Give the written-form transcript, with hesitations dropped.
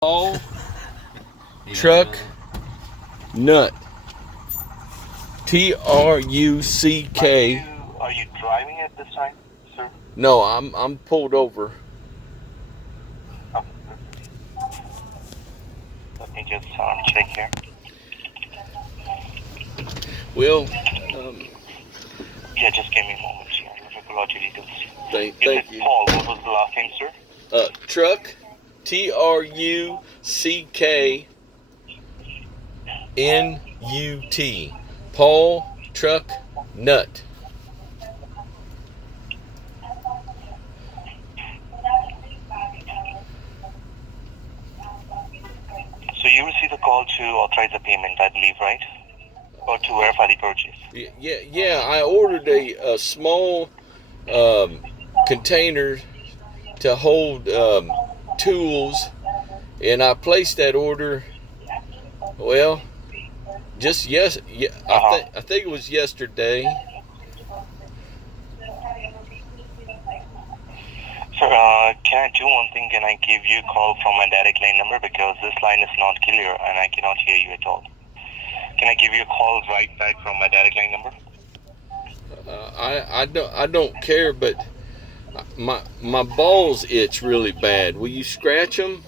Paul Truck Nut. Truck. Are you driving at this time, sir? No, I'm pulled over. Oh, let me just check here. Well, Yeah, just give me a moment here. Let me pull out your details. thank You said you. Paul. What was the last name, sir? Truck. TruckNut. Paul Truck Nut. So you received a call to authorize the payment, I believe, right? Or to verify the purchase. Yeah. I ordered a small container to hold tools, and I placed that order. Well, just I think it was yesterday. Sir, can I do one thing? Can I give you a call from my direct line number because this line is not clear and I cannot hear you at all? Can I give you a call right back from my direct line number? I don't care, but my balls itch really bad. Will you scratch them?